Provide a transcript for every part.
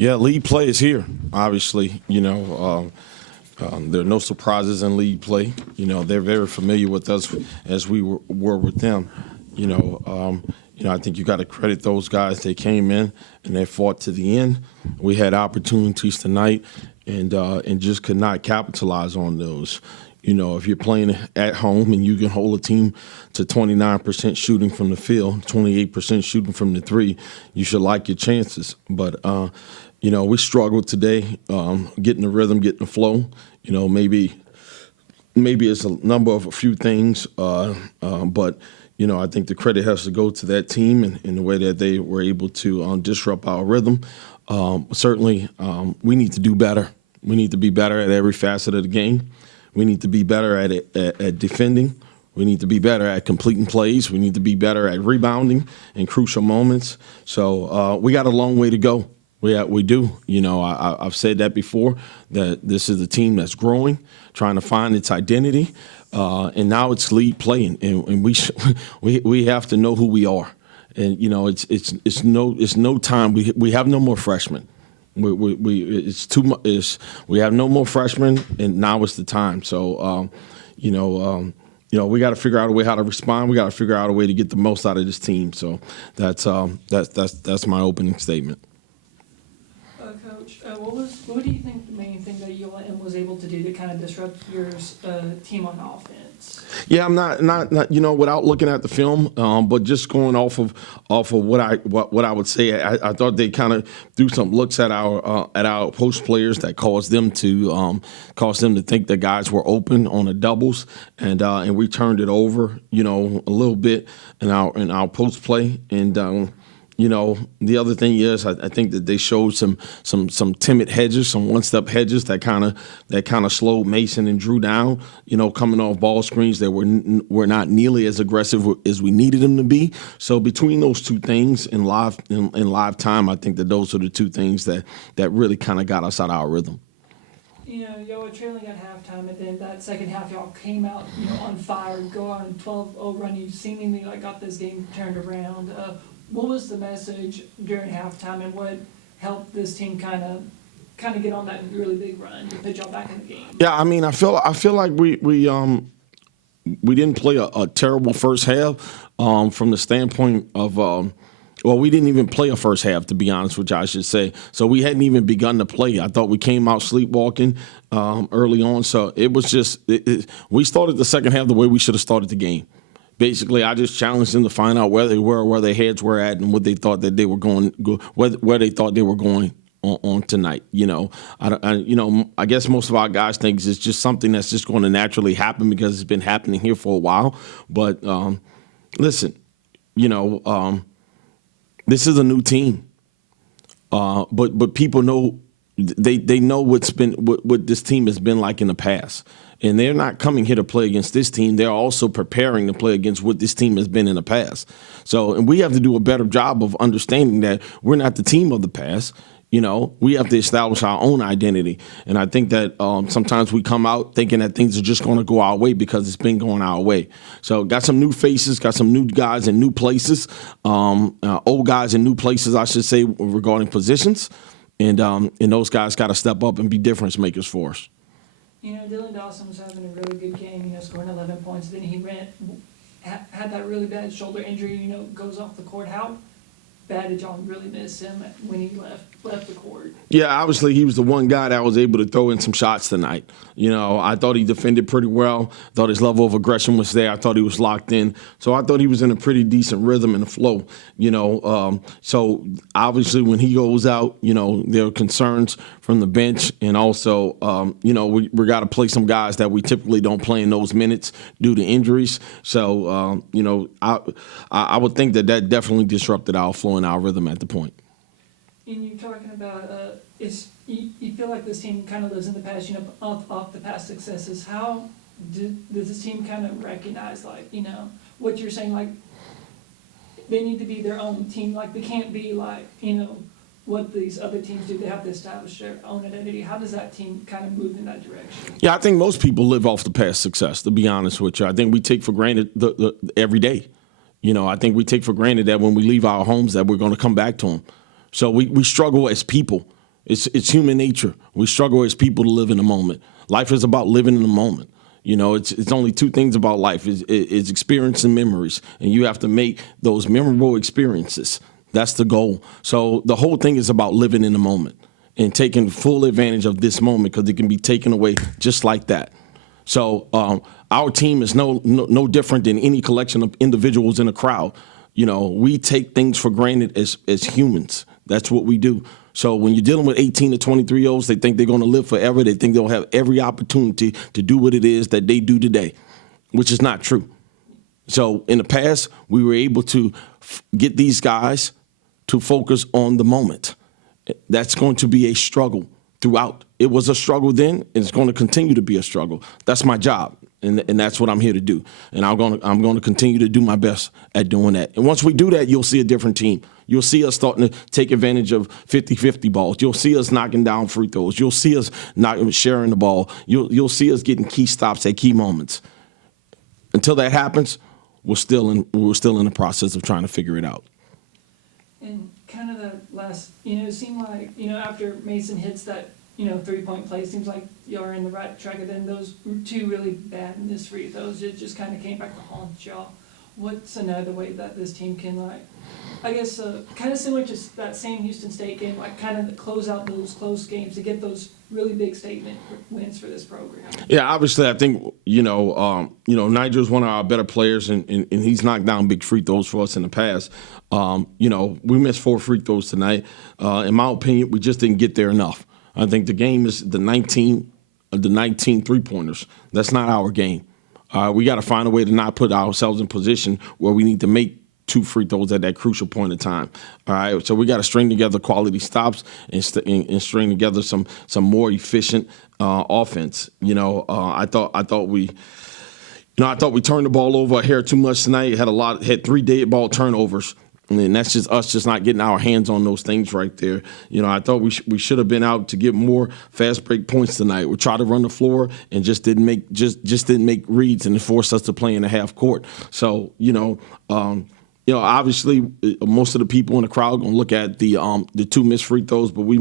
Yeah, league play is here. Obviously, there are no surprises in league play. They're very familiar with us as we were with them. I think you got to credit those guys. They came in and they fought to the end. We had opportunities tonight, and just could not capitalize on those. If you're playing at home and you can hold a team to 29% shooting from the field, 28% shooting from the three, you should like your chances. But, we struggled today getting the rhythm, getting the flow. Maybe it's a number of a few things, but, I think the credit has to go to that team and in the way that they were able to disrupt our rhythm. Certainly, we need to do better. We need to be better at every facet of the game. We need to be better at defending. We need to be better at completing plays. We need to be better at rebounding in crucial moments. So we got a long way to go. We do. I've said that before, that this is a team that's growing, trying to find its identity, and now it's league playing, and we have to know who we are. And it's no time. We have no more freshmen. It's too much. We have no more freshmen, and now is the time. So, we got to figure out a way how to respond. We got to figure out a way to get the most out of this team. So that's my opening statement. Coach, what do you think the main thing that ULM was able to do to kind of disrupt your team on offense? Yeah, I'm not without looking at the film, but just going off of what I would say, I thought they kind of threw some looks at our post players that caused them to think that guys were open on the doubles, and we turned it over, a little bit in our post play, and. The other thing is I think that they showed some timid hedges, some one-step hedges that kind of slowed Mason and Drew down. Coming off ball screens, they were not nearly as aggressive as we needed them to be. So between those two things in live time, I think that those are the two things that really kind of got us out of our rhythm. Y'all were trailing at halftime, and then that second half, y'all came out, on fire, go on a 12-0 run. You seemingly got this game turned around. What was the message during halftime, and what helped this team kind of get on that really big run to put y'all back in the game? Yeah, I mean, I feel like we didn't play a terrible first half from the standpoint of we didn't even play a first half, to be honest with you, I should say. So we hadn't even begun to play. I thought we came out sleepwalking early on. So it was just we started the second half the way we should have started the game. Basically, I just challenged them to find out where they were, where their heads were at, and what they thought that they were going, where they thought they were going on tonight. I guess most of our guys think it's just something that's just going to naturally happen because it's been happening here for a while. But listen, this is a new team, but people know they know what this team has been like in the past. And they're not coming here to play against this team. They're also preparing to play against what this team has been in the past. So, and we have to do a better job of understanding that we're not the team of the past. We have to establish our own identity. And I think that sometimes we come out thinking that things are just going to go our way because it's been going our way. So got some new faces, got some new guys in new places, old guys in new places, I should say, regarding positions. And those guys got to step up and be difference makers for us. Dylan Dawson was having a really good game, scoring 11 points. Then he had that really bad shoulder injury, goes off the court. How bad did y'all really miss him when he left the court? Yeah, obviously he was the one guy that was able to throw in some shots tonight. I thought he defended pretty well. Thought his level of aggression was there. I thought he was locked in. So I thought he was in a pretty decent rhythm and flow. So obviously when he goes out, there are concerns from the bench, and also, we got to play some guys that we typically don't play in those minutes due to injuries. So, I would think that definitely disrupted our flow and our rhythm at the point. And you're talking about you feel like this team kind of lives in the past, off the past successes. How does this team kind of recognize, what you're saying, they need to be their own team, they can't be what these other teams do. They have to establish their own identity. How does that team kind of move in that direction? Yeah, I think most people live off the past success, to be honest with you. I think we take for granted the every day. I think we take for granted that when we leave our homes that we're going to come back to them. So we struggle as people It's human nature. We struggle as people to live in the moment. Life is about living in the moment. You know, it's only two things about life: is experience and memories, and you have to make those memorable experiences. That's the goal. So the whole thing is about living in the moment and taking full advantage of this moment, because it can be taken away just like that. So our team is no different than any collection of individuals in a crowd. You know, we take things for granted as humans. That's what we do. So when you're dealing with 18 to 23-year-olds, they think they're going to live forever. They think they'll have every opportunity to do what it is that they do today, which is not true. So in the past, we were able to get these guys to focus on the moment. That's going to be a struggle throughout. It was a struggle then, and it's going to continue to be a struggle. That's my job, and that's what I'm here to do. And I'm going to continue to do my best at doing that. And once we do that, you'll see a different team. You'll see us starting to take advantage of 50-50 balls. You'll see us knocking down free throws. You'll see us not sharing the ball. You'll see us getting key stops at key moments. Until that happens, we're still in the process of trying to figure it out. And kind of the last, it seemed like, after Mason hits that, 3-point play, it seems like you're in the right track. And then those two really bad missed free throws, it just kind of came back to haunt y'all. What's another way that this team can, kind of similar to that same Houston State game, kind of close out those close games to get those really big statement wins for this program? Yeah, obviously, I think Nigel's one of our better players, and he's knocked down big free throws for us in the past. We missed 4 free throws tonight. In my opinion, we just didn't get there enough. I think the game is the 19 3-pointers. That's not our game. We got to find a way to not put ourselves in position where we need to make 2 free throws at that crucial point in time. All right, so we got to string together quality stops and string together some more efficient offense. I thought we turned the ball over a hair too much tonight. Had 3 dead ball turnovers. And that's just us just not getting our hands on those things right there. I thought we should have been out to get more fast break points tonight. We tried to run the floor and just didn't make reads, and it forced us to play in the half court. So obviously most of the people in the crowd are gonna look at the 2 missed free throws, but we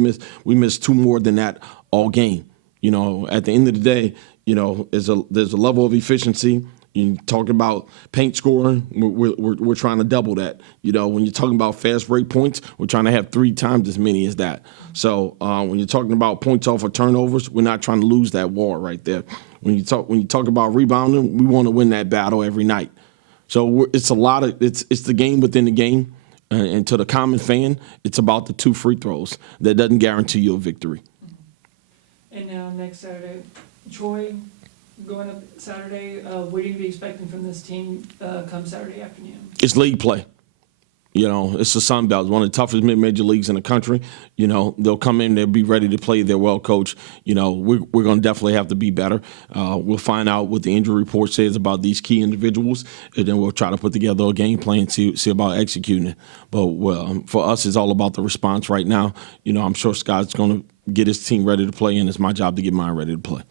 missed 2 more than that all game. At the end of the day, there's a level of efficiency. You talk about paint scoring, we're trying to double that. When you're talking about fast break points, we're trying to have 3 times as many as that. So when you're talking about points off of turnovers, we're not trying to lose that war right there. When you talk about rebounding, we want to win that battle every night. So it's the game within the game, and to the common fan, it's about the 2 free throws. That doesn't guarantee you a victory. And now next Saturday, Troy, going up Saturday, what are you be expecting from this team come Saturday afternoon? It's league play. It's the Sun Belt. It's one of the toughest mid-major leagues in the country. They'll come in, they'll be ready to play. They're well coached. We're going to definitely have to be better. We'll find out what the injury report says about these key individuals, and then we'll try to put together a game plan and see about executing it. But for us, it's all about the response right now. I'm sure Scott's going to get his team ready to play, and it's my job to get mine ready to play.